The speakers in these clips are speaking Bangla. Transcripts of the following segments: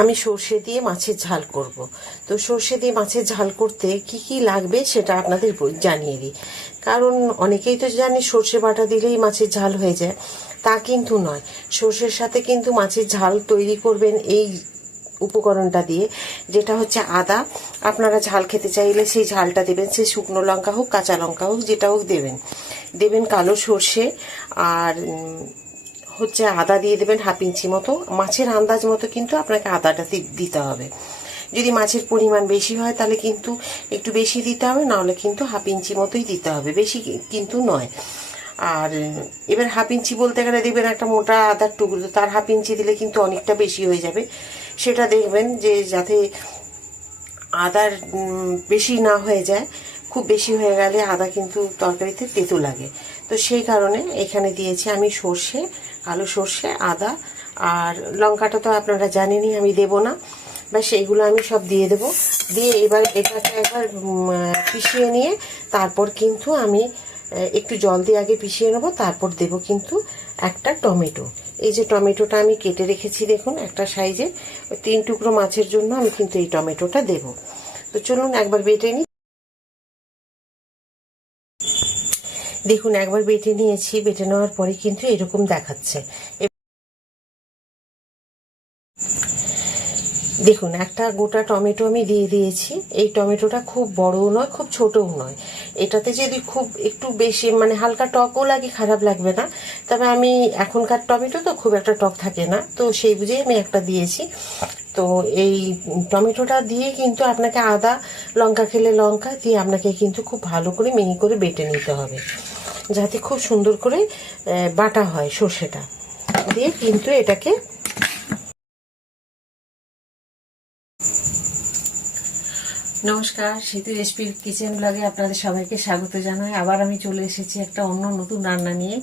আমি সর্ষে দিয়ে মাছের ঝাল করব। তো সর্ষে দিয়ে মাছের ঝাল করতে কি কি লাগবে সেটা আপনাদের জানিয়ে দিই। কারণ অনেকেই তো জানে সর্ষে বাটা দিলেই মাছের ঝাল হয়ে যায়। তা কিন্তু নয়। সর্ষের সাথে কিন্তু মাছের ঝাল তৈরি করবেন এই উপকরণটা দিয়ে, যেটা হচ্ছে আদা। আপনারা ঝাল খেতে চাইলে সেই ঝালটা দেবেন। সে শুকনো লঙ্কা হোক, কাঁচা লঙ্কা হোক, যেটা হোক দেবেন। দেবেন কালো সর্ষে আর হচ্ছে আদা দিয়ে দেবেন হাফ ইঞ্চি মতো। মাছের আন্দাজ মতো কিন্তু আপনাকে আদাটা দিতে হবে। যদি মাছের পরিমাণ বেশি হয় তাহলে কিন্তু একটু বেশি দিতে হবে, নাহলে কিন্তু হাফ ইঞ্চি মতোই দিতে হবে। বেশি কিন্তু নয়। আর এবার হাফ ইঞ্চি বলতে গেলে দেখবেন একটা মোটা আদার টুকরো তার হাফ ইঞ্চি দিলে কিন্তু অনেকটা বেশি হয়ে যাবে। সেটা দেখবেন যে যাতে আদার বেশি না হয়ে যায়, খুব বেশি হয়ে গেলে আদা কিন্তু তরকারিতে তেতো লাগে। তো সেই কারণে এখানে দিয়েছি আমি সর্ষে কালো সর্ষে, আদা, আর লঙ্কাটা তো আপনারা জানেনই, আমি দেব না। ব্যাস, এইগুলো আমি সব দিয়ে দেব। দিয়ে এবার এটাকে একবার পিষিয়ে নিয়ে তারপর কিন্তু আমি একটু জল দিয়ে আগে পিষিয়ে নেব, তারপর দেব কিন্তু একটা টমেটো। এই যে টমেটোটা আমি কেটে রেখেছি, দেখুন, একটা সাইজে তিন টুকরো মাছের জন্য আমি কিন্তু এই টমেটোটা দেব। তো চলুন, একবার বেটে নিই। দেখুন, একবার বেটে নিয়েছি, বেটে নেওয়ার পরে কিন্তু এরকম দেখাচ্ছে। দেখুন, একটা গোটা টমেটো আমি দিয়ে দিয়েছি। এই টমেটোটা খুব বড়ও নয়, খুব ছোটও নয়। এটাতে যদি খুব একটু বেশি মানে হালকা টকও লাগে, খারাপ লাগবে না। তবে আমি এখনকার টমেটো তো খুব একটা টক থাকে না। তো সেই বুঝেই আমি একটা দিয়েছি। তো এই টমেটোটা দিয়ে কিন্তু আপনাকে আদা লঙ্কা খেলে লঙ্কা দিয়ে আপনাকে কিন্তু খুব ভালো করে মিহি করে বেটে নিতে হবে। যাতে খুব সুন্দর করে বাটা হয় সর্ষেটা। দিয়ে কিন্তু এটাকে নমস্কার, সেতু রেসিপির কিচেন ব্লগে আপনাদের সবাইকে স্বাগত জানাই। আবার আমি চলে এসেছি একটা অন্য নতুন রান্না নিয়ে।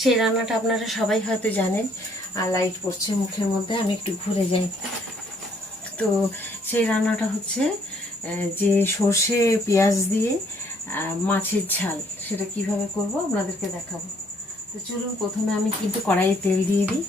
সেই রান্নাটা আপনারা সবাই হয়তো জানেন, আর লাইট পড়ছে মুখের মধ্যে, আমি একটু ঘুরে যাই। তো সেই রান্নাটা হচ্ছে যে সর্ষে পেঁয়াজ দিয়ে মাছের ঝাল। সেটা কীভাবে করব আপনাদেরকে দেখাবো। তো চলুন, প্রথমে আমি কিন্তু কড়াইয়ে তেল দিয়ে দিই।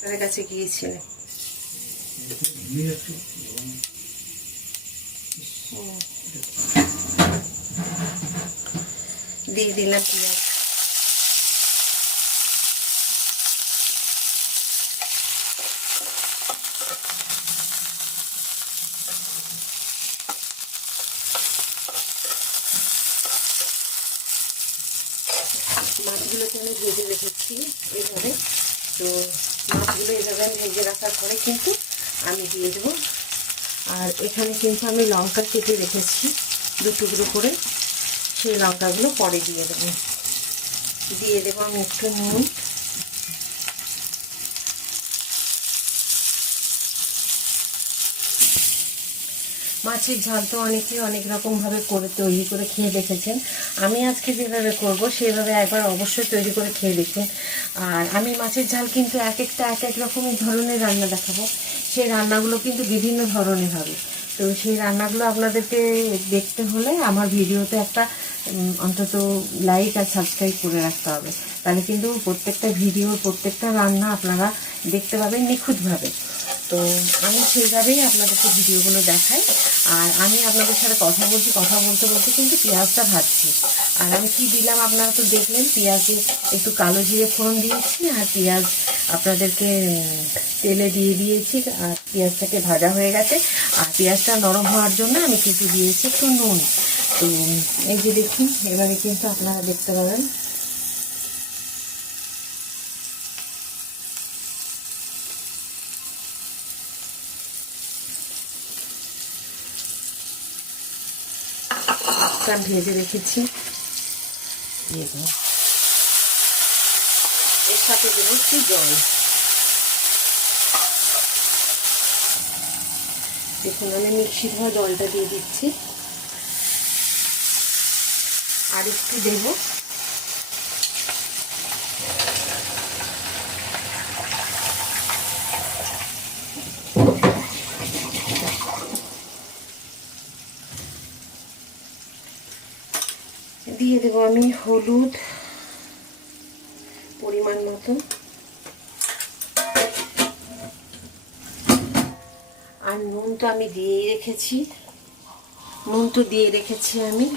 তাদের কাছে গিয়েছিলেন দিয়ে দিলাম পেঁয়াজ। মাছগুলোকে আমি ভেজে রেখেছি এইভাবে তো মাছগুলো এইভাবে ভেজে রাখার পরে কিন্তু আমি দিয়ে দেবো। আর এখানে কিন্তু আমি লঙ্কা কেটে রেখেছি দু টুকরো করে। সেই লঙ্কাগুলো পরে দিয়ে দেবো। দিয়ে দেবো আমি একটু নুন। মাছের ঝাল তো অনেকে অনেক রকমভাবে করে তৈরি করে খেয়ে দেখেছেন। আমি আজকে যেভাবে করব, সেভাবে একবার অবশ্যই তৈরি করে খেয়ে দেখুন। আর আমি মাছের ঝাল কিন্তু এক একটা এক এক রকমের ধরনের রান্না দেখাবো। সেই রান্নাগুলো কিন্তু বিভিন্ন ধরনের হবে। তো সেই রান্নাগুলো আপনাদেরকে দেখতে হলে আমার ভিডিওতে একটা অন্তত লাইক আর সাবস্ক্রাইব করে রাখতে হবে। তাহলে কিন্তু প্রত্যেকটা ভিডিও প্রত্যেকটা রান্না আপনারা দেখতে পাবেন নিখুঁতভাবে। তো আমি সেইভাবেই আপনাদেরকে ভিডিওগুলো দেখাই। আর আমি আপনাদের সাথে কথা বলছি, কথা বলতে বলতে কিন্তু পেঁয়াজটা ভাজছি। আর আমি কি দিলাম আপনারা তো দেখলেন, পেঁয়াজে একটু কালো জিরে ফোড়ন দিয়েছি আর পেঁয়াজ আপনাদেরকে তেলে দিয়ে দিয়েছি আর পেঁয়াজটাকে ভাজা হয়ে গেছে। আর পেঁয়াজটা নরম হওয়ার জন্য আমি কিন্তু দিয়েছি একটু নুন। তো, এই যে দেখুন এবারে কিন্তু আপনারা দেখতে পাবেন। টা ভেজে রেখেছি। এর সাথে দেব একটু জল। দেখুন, আমি মিক্সি ধোয়া জলটা দিয়ে দিচ্ছি। আর একটু দেবো দিয়ে দেবো আমি হলুদ পরিমাণ মতো। আর নুন তো আমি দিয়েই রেখেছি। নুন তো দিয়ে রেখেছি আমি।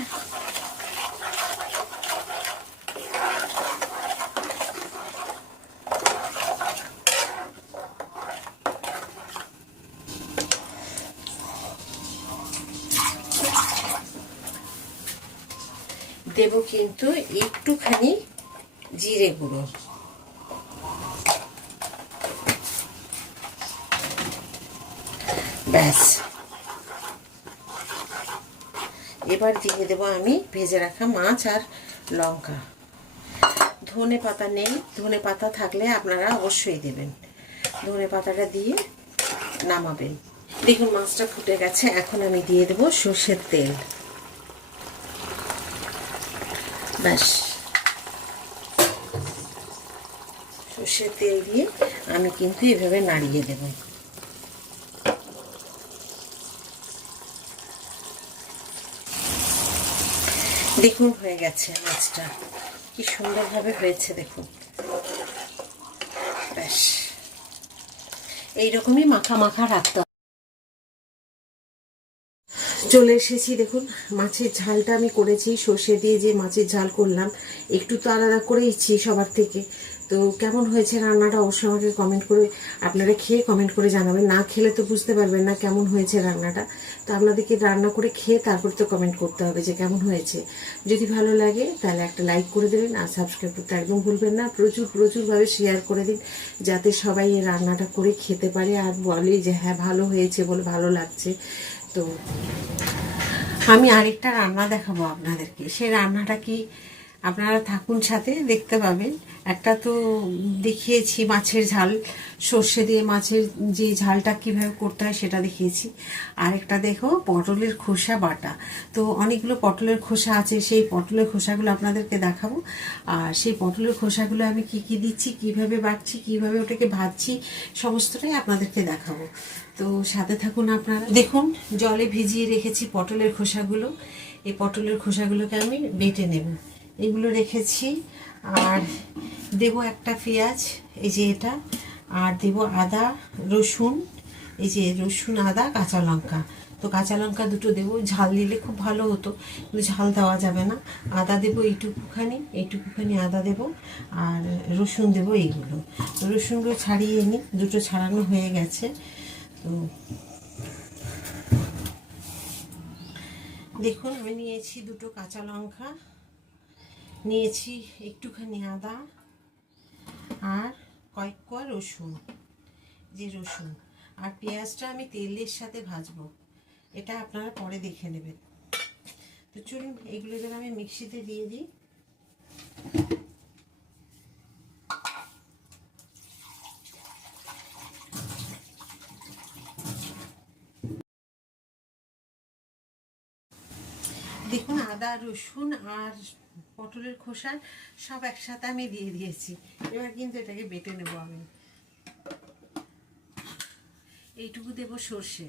দেব কিন্তু একটুখানি জিরে গুঁড়ো। ব্যাস। এবার দিয়ে দেবো আমি ভেজে রাখা মাছ আর লঙ্কা। ধনে পাতা নেই, ধনে পাতা থাকলে আপনারা অবশ্যই দেবেন। ধনে পাতাটা দিয়ে নামাবেন। দেখুন মাছটা ফুটে গেছে, এখন আমি দিয়ে দেবো সর্ষের তেল। ব্যাস। সর্ষের তেল দিয়ে আমি কিন্তু এভাবে নাড়িয়ে দেব। দেখুন, হয়ে গেছে মাছটা। কি সুন্দরভাবে হয়েছে, দেখুন। ব্যাস। এইরকমই মাখা মাখা রাখতে চলে এসেছি, দেখুন, মাছের ঝালটা আমি করেছি, সর্ষে দিয়ে যে মাছের ঝাল করলাম, একটু তো আলাদা করেইছি সবার থেকে। তো কেমন হয়েছে রান্নাটা অবশ্যই আমাকে কমেন্ট করে, আপনারা খেয়ে কমেন্ট করে জানাবেন। না খেলে তো বুঝতে পারবেন না কেমন হয়েছে রান্নাটা। তো আপনাদেরকে রান্না করে খেয়ে তারপর তো কমেন্ট করতে হবে যে কেমন হয়েছে। যদি ভালো লাগে, তাহলে একটা লাইক করে দেবেন, আর সাবস্ক্রাইব করতে একদম ভুলবেন না। প্রচুর, প্রচুরভাবে শেয়ার করে দিন, যাতে সবাই এই রান্নাটা করে খেতে পারে। আর বলে যে হ্যাঁ ভালো হয়েছে বলে ভালো লাগছে। তো আমি আরেকটা রান্না দেখাবো আপনাদেরকে। সে রান্নাটা কি আপনারা থাকুন সাথে, দেখতে পাবেন। একটা তো দেখিয়েছি মাছের ঝাল, সর্ষে দিয়ে মাছের যে ঝালটা কীভাবে করতে হয় সেটা দেখিয়েছি। আরেকটা দেখো, পটলের খোসা বাটা। তো অনেকগুলো পটলের খোসা আছে, সেই পটলের খোসাগুলো আপনাদেরকে দেখাবো। আর সেই পটলের খোসাগুলো আমি কি কি দিচ্ছি, কীভাবে বাটছি, কীভাবে ওটাকে ভাজছি, সমস্তটাই আপনাদেরকে দেখাবো। তো সাথে থাকুন আপনারা। দেখুন, জলে ভিজিয়ে রেখেছি পটলের খোসাগুলো। এই পটলের খোসাগুলোকে আমি বেটে নেব। এগুলো রেখেছি। আর দেব একটা পেঁয়াজ, এই যে এটা। আর দেব আদা, রসুন, এই যে রসুন, আদা, কাঁচা লঙ্কা। তো কাঁচা লঙ্কা দুটো দেবো। ঝাল দিলে খুব ভালো হতো, কিন্তু ঝাল দেওয়া যাবে না। আদা দেবো এইটুকুখানি এইটুকুখানি আদা দেবো। আর রসুন দেবো এইগুলো। রসুনগুলো ছাড়িয়ে নিই, দুটো ছাড়ানো হয়ে গেছে। তো দেখুন, আমি নিয়েছি দুটো কাঁচা লঙ্কা। নিয়েছি একটুখানি আদা আর কয়েক কোয়া রসুন, যে রসুন। আর পেঁয়াজটা আমি তেলের সাথে ভাজবো। এটা আপনারা পরে দেখে নেবেন। তো চলুন, এগুলো যেন আমি মিক্সিতে দিয়ে দিই। দেখুন, আদা, রসুন আর পটলের খোসা সব একসাথে আমি দিয়ে দিয়েছি। এবার কিন্তু এটাকে বেটে নেব আমি। এইটুকু দেব সর্ষে।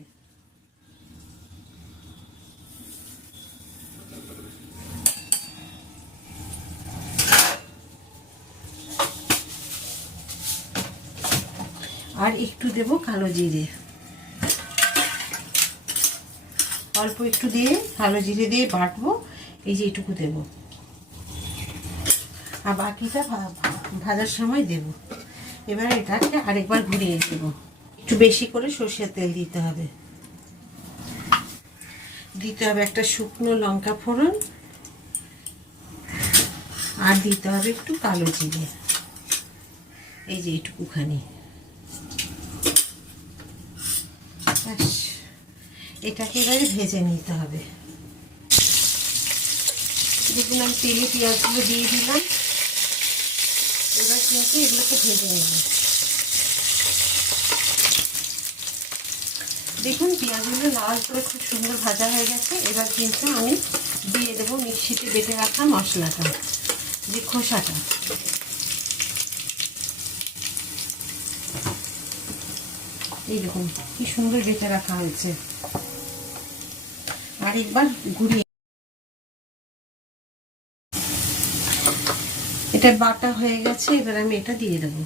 আর একটু দেব কালো জিরে। অল্প একটু দিয়ে কালো জিরে দিয়ে বাটবো। এই যে এইটুকু দেব। আর বাকিটা ভাজার সময় দেব। এবার এটাকে আরেকবার ঘুরিয়ে দেব একটু বেশি করে সর্ষের তেল দিতে হবে। দিতে হবে একটা শুকনো লঙ্কা ফোড়ন। আর দিতে হবে একটু কালো জিরে। এই যে এইটুকুখানি এটাকে এবারে ভেজে নিতে হবে। দেখুন আমি তেলে পেঁয়াজগুলো দিয়ে দিলাম। কিন্তু এগুলোকে ভেজে নেব দেখুন, পেঁয়াজগুলো লাল করে খুব সুন্দর ভাজা হয়ে গেছে। এবার কিন্তু আমি দিয়ে দেবো মিক্সিতে বেটে রাখা মশলাটা, যে খোসাটা। এই দেখুন, কি সুন্দর বেটে রাখা হয়েছে। আর একবার ঘুরিয়ে এটা বাটা হয়ে গেছে এবার আমি এটা দিয়ে দেবো।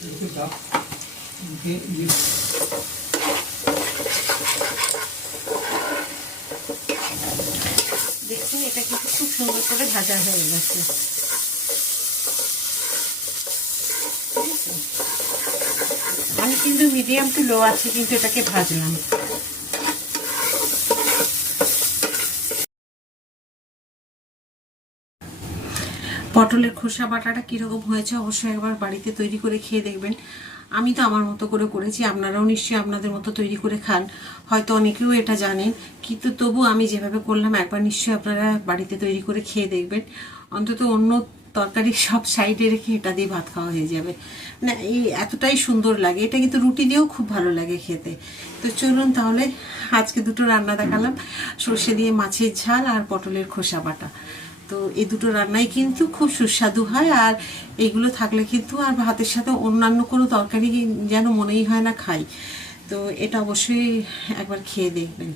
দেখুন, এটা কিন্তু খুব সুন্দর করে ভাজা হয়ে গেছে। আমি কিন্তু মিডিয়াম টু লো আছে কিন্তু এটাকে ভাজলাম। পটলের খোসা বাটাটা কীরকম হয়েছে অবশ্যই একবার বাড়িতে তৈরি করে খেয়ে দেখবেন। আমি তো আমার মতো করে করেছি, আপনারাও নিশ্চয়ই আপনাদের মতো তৈরি করে খান। হয়তো অনেকেও এটা জানেন, কিন্তু তবু আমি যেভাবে করলাম, একবার নিশ্চয়ই আপনারা বাড়িতে তৈরি করে খেয়ে দেখবেন। অন্তত অন্য তরকারি সব সাইডে রেখে এটা দিয়ে ভাত খাওয়া হয়ে যাবে। না, এই এতটাই সুন্দর লাগে। এটা কিন্তু রুটি দিয়েও খুব ভালো লাগে খেতে। তো চলুন তাহলে, আজকে দুটো রান্না দেখালাম। সর্ষে দিয়ে মাছের ঝাল আর পটলের খোসা বাটা। তো এই দুটো রান্নাই কিন্তু খুব সুস্বাদু হয় আর এগুলো থাকলে কিন্তু আর ভাতের সাথে অন্যান্য কোনো তরকারি যেন মনেই হয় না খাই। তো এটা অবশ্যই একবার খেয়ে দেখবেন।